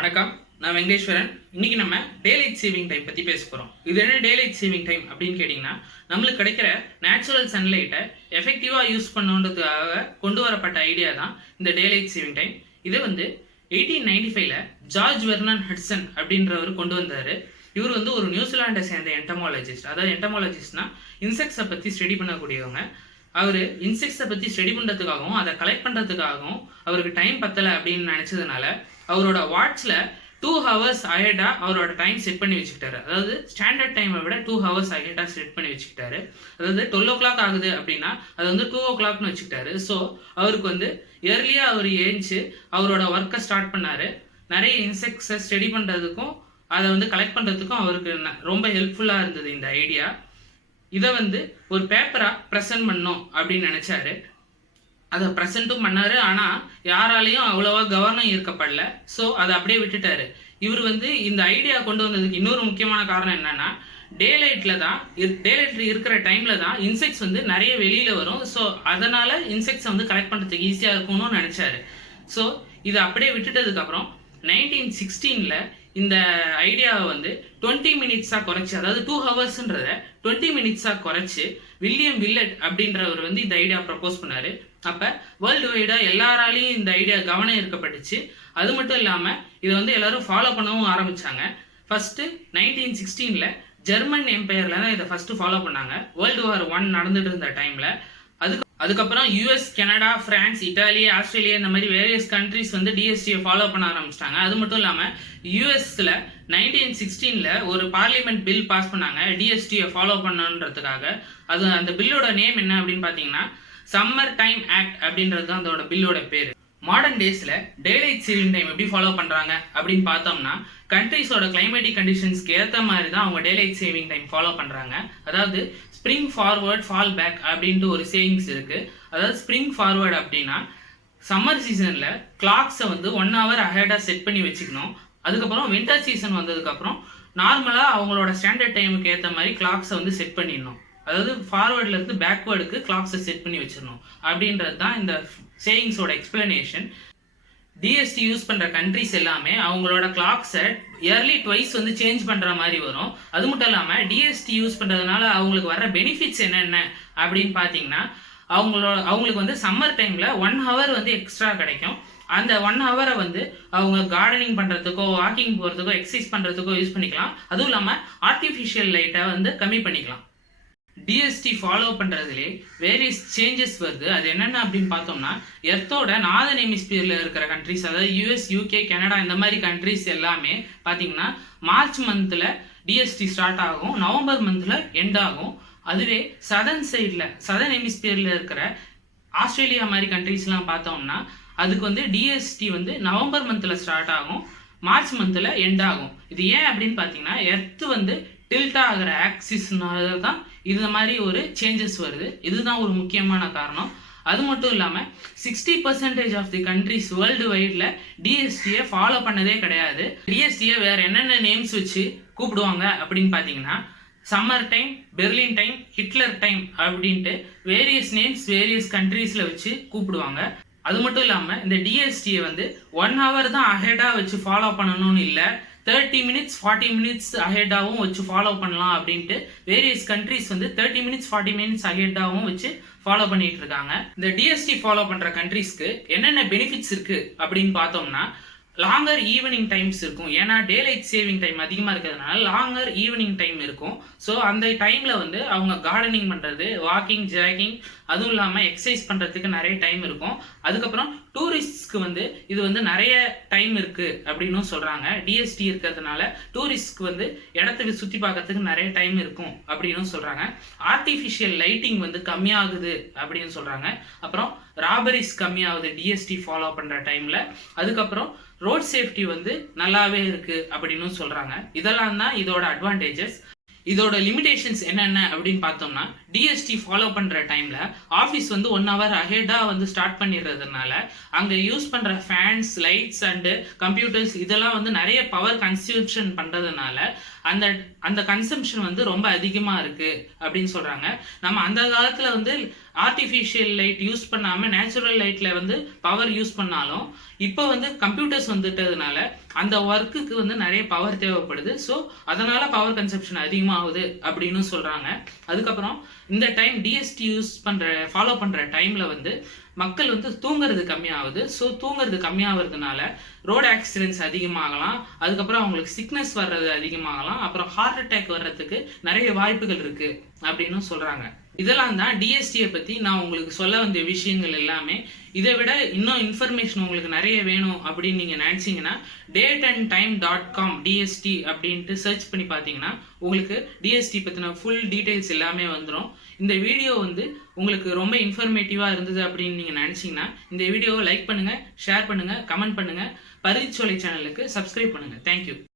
வணக்கம், நான் வெங்கடேஸ்வரன். இன்னைக்கு நம்ம டேலைட் சேவிங் டைம் பற்றி பேச போகிறோம். இது என்ன டேலைட் சேவிங் டைம் அப்படின்னு கேட்டிங்கன்னா, நம்மளுக்கு கிடைக்கிற நேச்சுரல் சன்லைட்டை எஃபெக்டிவாக யூஸ் பண்ணுன்றதுக்காக கொண்டு வரப்பட்ட ஐடியா தான் இந்த டேலைட் சேவிங் டைம். இதை 1895ல் ஜார்ஜ் வெர்னான் ஹட்சன் அப்படின்றவர் கொண்டு வந்தார். இவர் ஒரு நியூசிலாண்டை சேர்ந்த என்டமாலஜிஸ்ட். அதாவது என்டமாலஜிஸ்ட்னா இன்செக்ட்ஸை பற்றி ஸ்டடி பண்ணக்கூடியவங்க. அவர் இன்செக்ட்ஸை பற்றி ஸ்டடி பண்ணுறதுக்காகவும் அதை கலெக்ட் பண்ணுறதுக்காகவும் அவருக்கு டைம் பத்தலை அப்படின்னு நினச்சதுனால அவரோட வாட்சில் 2 hours அஹெடாக அவரோட டைம் செட் பண்ணி வச்சுக்கிட்டாரு. அதாவது ஸ்டாண்டர்ட் டைமை விட 2 hours அஹெடாக செட் பண்ணி வச்சுக்கிட்டாரு. அதாவது 12 o'clock ஆகுது அப்படின்னா அது 2 o'clockனு வச்சுக்கிட்டாரு. ஸோ அவருக்கு இயர்லியாக அவர் ஏஞ்சி அவரோட ஒர்க்கை ஸ்டார்ட் பண்ணார். நிறைய இன்செக்ட்ஸை ஸ்டடி பண்ணுறதுக்கும் அதை கலெக்ட் பண்ணுறதுக்கும் அவருக்கு ரொம்ப ஹெல்ப்ஃபுல்லாக இருந்தது இந்த ஐடியா. இதை ஒரு பேப்பராக ப்ரெசென்ட் பண்ணோம் அப்படின்னு நினச்சாரு. அதை ப்ரெசென்ட்டும் பண்ணார். ஆனால் யாராலையும் அவ்வளோவா கவனம் ஈர்க்கப்படல. ஸோ அதை அப்படியே விட்டுட்டாரு. இவர் இந்த ஐடியா கொண்டு வந்ததுக்கு இன்னொரு முக்கியமான காரணம் என்னன்னா, டேலைட்டில் இருக்கிற டைமில் தான் இன்செக்ட்ஸ் நிறைய வெளியில் வரும். ஸோ அதனால் இன்செக்ட்ஸை கலெக்ட் பண்ணுறதுக்கு ஈஸியாக இருக்கும்னு நினச்சாரு. ஸோ இதை அப்படியே விட்டுட்டதுக்கப்புறம் 1916ல் இந்த ஐடியாவை 20 minutesஸாக குறைச்சி, அதாவது 2 hoursன்றதை 20 minutesஸாக குறைச்சி வில்லியம் வில்லட் அப்படின்றவர் இந்த ஐடியா ப்ரப்போஸ் பண்ணார். அப்போ வேர்ல்டு வைடாக எல்லாராலையும் இந்த ஐடியா கவனம் ஈர்க்கப்பட்டுச்சு. அது மட்டும் இல்லாமல் இதை எல்லாரும் ஃபாலோ பண்ணவும் ஆரம்பித்தாங்க. ஃபஸ்ட்டு 1916ல் ஜெர்மன் எம்பையரில் தான் இதை ஃபஸ்ட்டு ஃபாலோ பண்ணாங்க. World War I நடந்துட்டு இருந்த டைமில். அதுக்கப்புறம் US, Canada, France, Italy, Australia இந்த மாதிரி வேரியஸ் கண்ட்ரிஸ் டிஎஸ்டியை ஃபாலோ பண்ண ஆரம்பிச்சிட்டாங்க. அது மட்டும் இல்லாமல் யூஎஸில் 1916ல் ஒரு பார்லிமெண்ட் பில் பாஸ் பண்ணாங்க டிஎஸ்டியை ஃபாலோ பண்ணன்றதுக்காக. அந்த பில்லோட நேம் என்ன அப்படின்னு பார்த்தீங்கன்னா, சம்மர் டைம் ஆக்ட் அப்படின்றது தான் அதோட பில்லோட பேர். மாடர்ன் டேஸில் டேலைட் சேவிங் டைம் எப்படி ஃபாலோ பண்ணுறாங்க அப்படின்னு பார்த்தோம்னா, கண்ட்ரிஸோட கிளைமேட்டிக் கண்டிஷன்ஸ்க்கு ஏற்ற மாதிரி தான் அவங்க டேலைட் சேவிங் டைம் ஃபாலோ பண்ணுறாங்க. அதாவது ஸ்ப்ரிங் ஃபார்வர்ட், ஃபால் பேக் அப்படின்ட்டு ஒரு சேவிங்ஸ் இருக்குது. அதாவது ஸ்ப்ரிங் ஃபார்வர்ட் அப்படின்னா, சம்மர் சீசனில் கிளாக்ஸை 1 hour அஹெடாக செட் பண்ணி வச்சுக்கணும். அதுக்கப்புறம் வின்டர் சீசன் வந்ததுக்கப்புறம் நார்மலாக அவங்களோட ஸ்டாண்டர்ட் டைமுக்கு ஏற்ற மாதிரி கிளாக்ஸை செட் பண்ணிடணும். அதாவது ஃபார்வர்ட்லேருந்து பேக்வேர்டுக்கு கிளாக்ஸை செட் பண்ணி வச்சிடணும் அப்படின்றது தான் இந்த சேவிங்ஸோட எக்ஸ்பிளனேஷன். டிஎஸ்டி யூஸ் பண்ணுற கண்ட்ரிஸ் எல்லாமே அவங்களோட கிளாக்ஸை இயர்லி ட்வைஸ் சேஞ்ச் பண்ணுற மாதிரி வரும். அது மட்டும் இல்லாமல் டிஎஸ்டி யூஸ் பண்ணுறதுனால அவங்களுக்கு வர பெனிஃபிட்ஸ் என்னென்ன அப்படின்னு பார்த்தீங்கன்னா, அவங்களுக்கு சம்மர் டைமில் 1 hour எக்ஸ்ட்ரா கிடைக்கும். அந்த 1 hour அவங்க கார்டனிங் பண்ணுறதுக்கோ, வாக்கிங் போகிறதுக்கோ, எக்ஸசைஸ் பண்ணுறதுக்கோ யூஸ் பண்ணிக்கலாம். அதுவும் இல்லாமல் ஆர்டிஃபிஷியல் லைட்டை கம்மி பண்ணிக்கலாம். டிஎஸ்டி ஃபாலோ பண்ணுறதுலே வேரியஸ் சேஞ்சஸ் வருது. அது என்னென்ன அப்படின்னு பார்த்தோம்னா, எர்த்தோட நார்தர்ன் ஹெமிஸ்பியரில் இருக்கிற கண்ட்ரிஸ், அதாவது யூஎஸ், யூகே, கனடா இந்த மாதிரி கண்ட்ரிஸ் எல்லாமே பார்த்தீங்கன்னா மார்ச் மந்தில் டிஎஸ்டி ஸ்டார்ட் ஆகும், நவம்பர் மந்தில் எண்ட் ஆகும். அதுவே சதர்ன் ஹெமிஸ்பியரில் இருக்கிற ஆஸ்திரேலியா மாதிரி கண்ட்ரிஸ்லாம் பார்த்தோம்னா அதுக்கு டிஎஸ்டி நவம்பர் மந்தில் ஸ்டார்ட் ஆகும், மார்ச் மந்தில் எண்ட் ஆகும். இது ஏன் அப்படின்னு பார்த்தீங்கன்னா, எர்த்து டில்ட் ஆகிற ஆக்சிஸ்னால தான் இந்த மாதிரி ஒரு சேஞ்சஸ் வருது. இதுதான் ஒரு முக்கியமான காரணம். அது மட்டும் இல்லாமல் 60% ஆஃப் தி கண்ட்ரிஸ் வேர்ல்டு வைடில் டிஎஸ்டியை ஃபாலோ பண்ணதே கிடையாது. டிஎஸ்டியை வேறு என்னென்ன நேம்ஸ் வச்சு கூப்பிடுவாங்க அப்படின்னு பார்த்தீங்கன்னா, summer time, Berlin time, Hitler time அப்படின்ட்டு வேரியஸ் நேம்ஸ் வேரியஸ் கண்ட்ரீஸில் வச்சு கூப்பிடுவாங்க. அது மட்டும் இல்லாமல் இந்த டிஎஸ்டியை 1 hour தான் அஹெடாக வச்சு ஃபாலோ பண்ணணும்னு இல்லை, 30 minutes 40 minutes அஹெடாகவும் வச்சு ஃபாலோ பண்ணலாம் அப்படின்ட்டு வேரியஸ் கண்ட்ரிஸ் 30 minutes 40 minutes அஹெடாகவும் வச்சு ஃபாலோ பண்ணிட்டு இருக்காங்க. இந்த டிஎஸ்டி ஃபாலோ பண்ணுற கண்ட்ரிஸ்க்கு என்னென்ன பெனிஃபிட்ஸ் இருக்குது அப்படின்னு பார்த்தோம்னா, லாங்கர் ஈவினிங் டைம்ஸ் இருக்கும். ஏன்னா டேலைட் சேவிங் டைம் அதிகமாக இருக்கிறதுனால லாங்கர் ஈவினிங் டைம் இருக்கும். ஸோ அந்த டைமில் அவங்க கார்டனிங் பண்ணுறது, வாக்கிங், ஜாகிங், அதுவும் இல்லாமல் எக்ஸசைஸ் பண்ணுறதுக்கு நிறைய டைம் இருக்கும். அதுக்கப்புறம் டூரிஸ்ட்க்கு இது நிறைய டைம் இருக்குது அப்படின்னு சொல்கிறாங்க. டிஎஸ்டி இருக்கிறதுனால டூரிஸ்ட்க்கு இடத்துக்கு சுற்றி பார்க்கறதுக்கு நிறைய டைம் இருக்கும் அப்படின்னு சொல்கிறாங்க. ஆர்டிஃபிஷியல் லைட்டிங் கம்மியாகுது அப்படின்னு சொல்கிறாங்க. அப்புறம் ராபரிஸ் கம்மியாகுது டிஎஸ்டி ஃபாலோ பண்ணுற டைமில். அதுக்கப்புறம் ரோட் சேஃப்டி நல்லாவே இருக்குது அப்படின்னு சொல்கிறாங்க. இதெல்லாம் தான் இதோட அட்வான்டேஜஸ். இதோட லிமிடேஷன்ஸ் என்னென்ன அப்படின்னு பார்த்தோம்னா, டிஎஸ்டி ஃபாலோ பண்ணுற டைமில் ஆஃபீஸ் 1 hour அஹெடாக ஸ்டார்ட் பண்ணிடுறதுனால அங்கே யூஸ் பண்ணுற ஃபேன்ஸ், லைட்ஸ் அண்டு கம்ப்யூட்டர்ஸ் இதெல்லாம் நிறைய பவர் கன்சம்ஷன் பண்ணுறதுனால அந்த கன்சம்ஷன் ரொம்ப அதிகமாக இருக்குது அப்படின்னு சொல்கிறாங்க. நம்ம அந்த காலத்தில் ஆர்டிஃபிஷியல் லைட் யூஸ் பண்ணாமல் நேச்சுரல் லைட்டில் வந்து பவர் யூஸ் பண்ணாலும் இப்போ வந்து கம்ப்யூட்டர்ஸ் வந்துட்டதுனால அந்த ஒர்க்குக்கு வந்து நிறைய பவர் தேவைப்படுது. ஸோ அதனால பவர் கன்சப்ஷன் அதிகமாகுது அப்படின்னு சொல்கிறாங்க. அதுக்கப்புறம் இந்த டைம் டிஎஸ்டி ஃபாலோ பண்ணுற டைமில் வந்து மக்கள் வந்து தூங்குறது கம்மியாகுது. ஸோ தூங்குறது கம்மியாகிறதுனால ரோடு ஆக்சிடென்ட்ஸ் அதிகமாகலாம். அதுக்கப்புறம் அவங்களுக்கு சிக்னஸ் வர்றது அதிகமாகலாம். அப்புறம் ஹார்ட் அட்டாக் வர்றதுக்கு நிறைய வாய்ப்புகள் இருக்குது அப்படின்னு சொல்கிறாங்க. இதெல்லாம் தான் டிஎஸ்டியை பற்றி நான் உங்களுக்கு சொல்ல வந்த விஷயங்கள் எல்லாமே. இதை விட இன்னும் இன்ஃபர்மேஷன் உங்களுக்கு நிறைய வேணும் அப்படின்னு நீங்கள் நினச்சிங்கன்னா dateandtime.com டிஎஸ்டி அப்படின்ட்டு சர்ச் பண்ணி பார்த்தீங்கன்னா உங்களுக்கு டிஎஸ்டி பற்றின ஃபுல் டீட்டெயில்ஸ் எல்லாமே வந்துடும். இந்த வீடியோ வந்து உங்களுக்கு ரொம்ப இன்ஃபர்மேட்டிவாக இருந்தது அப்படின்னு நீங்கள் நினச்சிங்கன்னா இந்த வீடியோவை லைக் பண்ணுங்கள், ஷேர் பண்ணுங்கள், கமெண்ட் பண்ணுங்கள். பரிதிச்சோலை சேனலுக்கு சப்ஸ்கிரைப் பண்ணுங்கள். தேங்க்யூ.